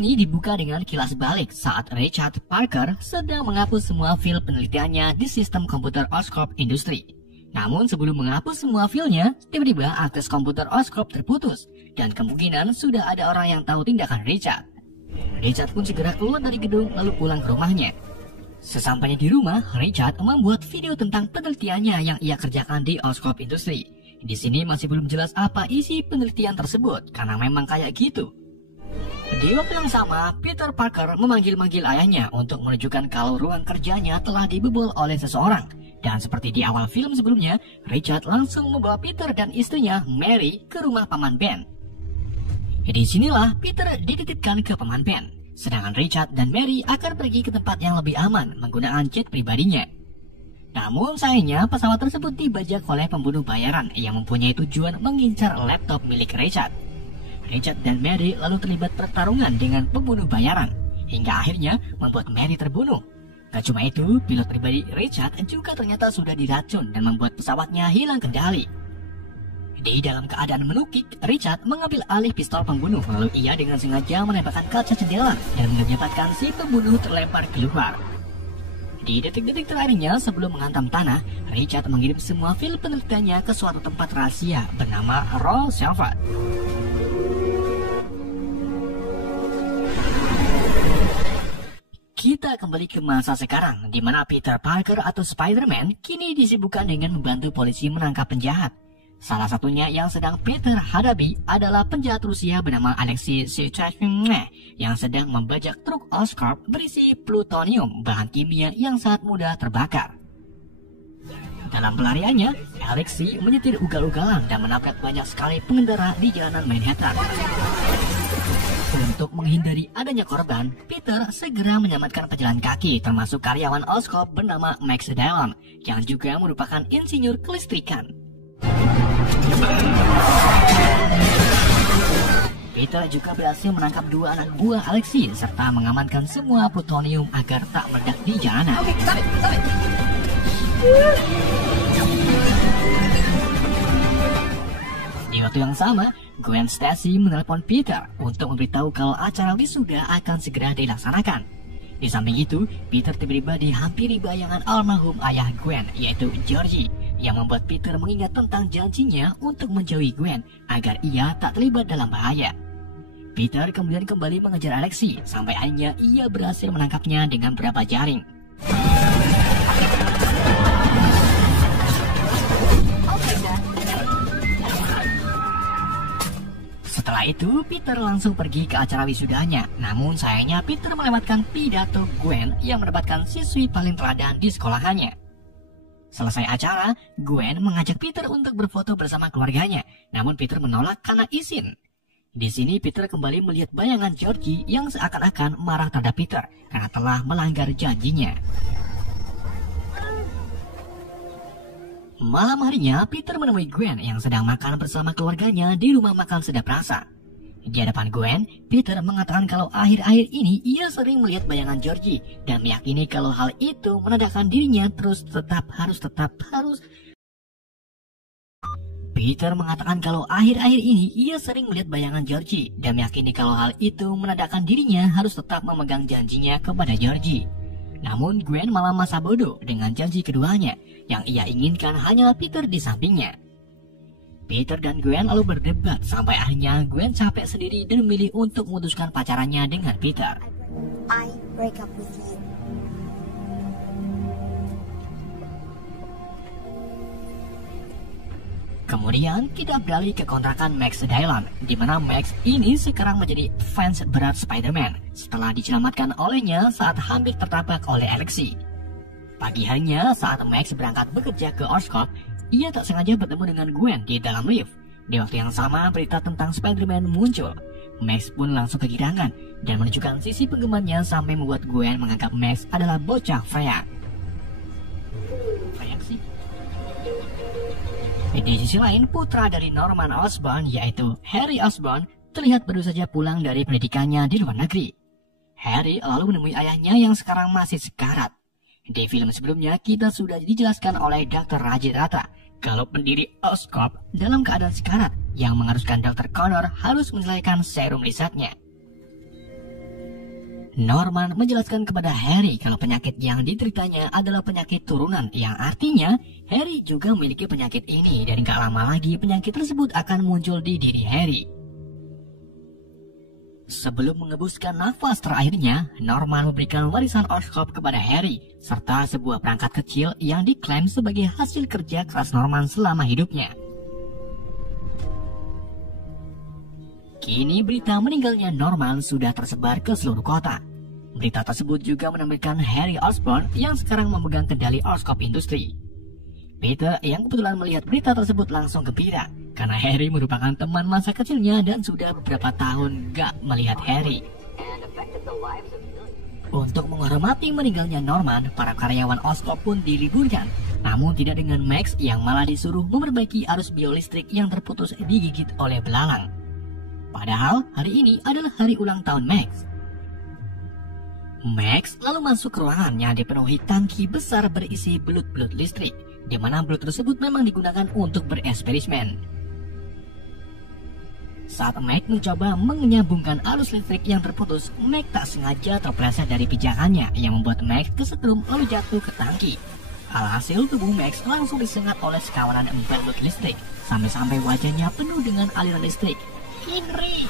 ini dibuka dengan kilas balik saat Richard Parker sedang menghapus semua file penelitiannya di sistem komputer Oscorp Industri. Namun sebelum menghapus semua filenya, tiba-tiba akses komputer Oscorp terputus dan kemungkinan sudah ada orang yang tahu tindakan Richard. Richard pun segera keluar dari gedung lalu pulang ke rumahnya. Sesampainya di rumah, Richard membuat video tentang penelitiannya yang ia kerjakan di Oscorp Industri. Di sini masih belum jelas apa isi penelitian tersebut karena memang kayak gitu. Di waktu yang sama, Peter Parker memanggil-manggil ayahnya untuk menunjukkan kalau ruang kerjanya telah dibobol oleh seseorang. Dan seperti di awal film sebelumnya, Richard langsung membawa Peter dan istrinya Mary ke rumah paman Ben. Di sinilah Peter dititipkan ke paman Ben, sedangkan Richard dan Mary akan pergi ke tempat yang lebih aman menggunakan jet pribadinya. Namun sayangnya pesawat tersebut dibajak oleh pembunuh bayaran yang mempunyai tujuan mengincar laptop milik Richard. Richard dan Mary lalu terlibat pertarungan dengan pembunuh bayaran, hingga akhirnya membuat Mary terbunuh. Gak cuma itu, pilot pribadi Richard juga ternyata sudah diracun dan membuat pesawatnya hilang kendali. Di dalam keadaan menukik, Richard mengambil alih pistol pembunuh, lalu ia dengan sengaja menembakkan kaca jendela dan menyebabkan si pembunuh terlempar keluar. Di detik-detik terakhirnya sebelum menghantam tanah, Richard mengirim semua file penelitiannya ke suatu tempat rahasia bernama Roll Server. Kita kembali ke masa sekarang, di mana Peter Parker atau Spider-Man kini disibukkan dengan membantu polisi menangkap penjahat. Salah satunya yang sedang Peter hadapi adalah penjahat Rusia bernama Alexei Sychyna yang sedang membajak truk Oscorp berisi plutonium, bahan kimia yang sangat mudah terbakar. Dalam pelariannya, Alexei menyetir ugal-ugalan dan menabrak banyak sekali pengendara di jalanan Manhattan. Untuk menghindari adanya korban, Peter segera menyelamatkan pejalan kaki termasuk karyawan Oscorp bernama Max Dillon yang juga merupakan insinyur kelistrikan. Peter juga berhasil menangkap dua anak buah Alexei serta mengamankan semua plutonium agar tak meledak di jalanan. Di waktu yang sama, Gwen Stacy menelpon Peter untuk memberitahu kalau acara wisuda akan segera dilaksanakan. Di samping itu, Peter tiba-tiba dihampiri bayangan almarhum ayah Gwen, yaitu Georgie, yang membuat Peter mengingat tentang janjinya untuk menjauhi Gwen agar ia tak terlibat dalam bahaya. Peter kemudian kembali mengejar Alexei sampai akhirnya ia berhasil menangkapnya dengan beberapa jaring. Setelah itu, Peter langsung pergi ke acara wisudanya. Namun sayangnya Peter melewatkan pidato Gwen yang mendapatkan siswi paling teladan di sekolahannya. Selesai acara, Gwen mengajak Peter untuk berfoto bersama keluarganya. Namun Peter menolak karena izin. Di sini Peter kembali melihat bayangan Georgie yang seakan-akan marah terhadap Peter karena telah melanggar janjinya. Malam harinya, Peter menemui Gwen yang sedang makan bersama keluarganya di rumah makan sedap rasa. Di hadapan Gwen, Peter mengatakan kalau akhir-akhir ini ia sering melihat bayangan Georgie dan meyakini kalau hal itu menandakan dirinya harus. Peter mengatakan kalau akhir-akhir ini ia sering melihat bayangan Georgie dan meyakini kalau hal itu menandakan dirinya harus tetap memegang janjinya kepada Georgie. Namun Gwen malah masa bodoh dengan janji keduanya, yang ia inginkan hanyalah Peter di sampingnya. Peter dan Gwen lalu berdebat sampai akhirnya Gwen capek sendiri dan memilih untuk memutuskan pacarannya dengan Peter. I break up with you. Kemudian kita beralih ke kontrakan Max Dillon, di mana Max ini sekarang menjadi fans berat Spider-Man setelah diselamatkan olehnya saat hampir tertabrak oleh Alexei. Pagi harinya saat Max berangkat bekerja ke Oscorp, ia tak sengaja bertemu dengan Gwen di dalam lift. Di waktu yang sama berita tentang Spider-Man muncul. Max pun langsung kegirangan dan menunjukkan sisi penggemarnya sampai membuat Gwen menganggap Max adalah bocah freak. Di sisi lain, putra dari Norman Osborn yaitu Harry Osborn terlihat baru saja pulang dari pendidikannya di luar negeri. Harry lalu menemui ayahnya yang sekarang masih sekarat. Di film sebelumnya kita sudah dijelaskan oleh Dr. Rajit Rata kalau pendiri Oscorp dalam keadaan sekarat yang mengharuskan Dr. Connor harus menyelesaikan serum risetnya. Norman menjelaskan kepada Harry kalau penyakit yang dideritanya adalah penyakit turunan, yang artinya Harry juga memiliki penyakit ini dan gak lama lagi penyakit tersebut akan muncul di diri Harry. Sebelum mengebuskan nafas terakhirnya, Norman memberikan warisan Oscorp kepada Harry, serta sebuah perangkat kecil yang diklaim sebagai hasil kerja keras Norman selama hidupnya. Kini berita meninggalnya Norman sudah tersebar ke seluruh kota. Berita tersebut juga menampilkan Harry Osborn yang sekarang memegang kendali Oscorp Industry. Peter yang kebetulan melihat berita tersebut langsung gembira, karena Harry merupakan teman masa kecilnya dan sudah beberapa tahun gak melihat Harry. Untuk menghormati meninggalnya Norman, para karyawan Oscorp pun diliburkan. Namun tidak dengan Max yang malah disuruh memperbaiki arus biolistrik yang terputus digigit oleh belalang. Padahal hari ini adalah hari ulang tahun Max. Max lalu masuk ke ruangan yang dipenuhi tangki besar berisi belut-belut listrik, di mana belut tersebut memang digunakan untuk bereksperimen. Saat Max mencoba menyambungkan arus listrik yang terputus, Max tak sengaja terpeleset dari pijakannya yang membuat Max kesetrum lalu jatuh ke tangki. Alhasil tubuh Max langsung disengat oleh sekawanan belut listrik, sampai-sampai wajahnya penuh dengan aliran listrik. Henry!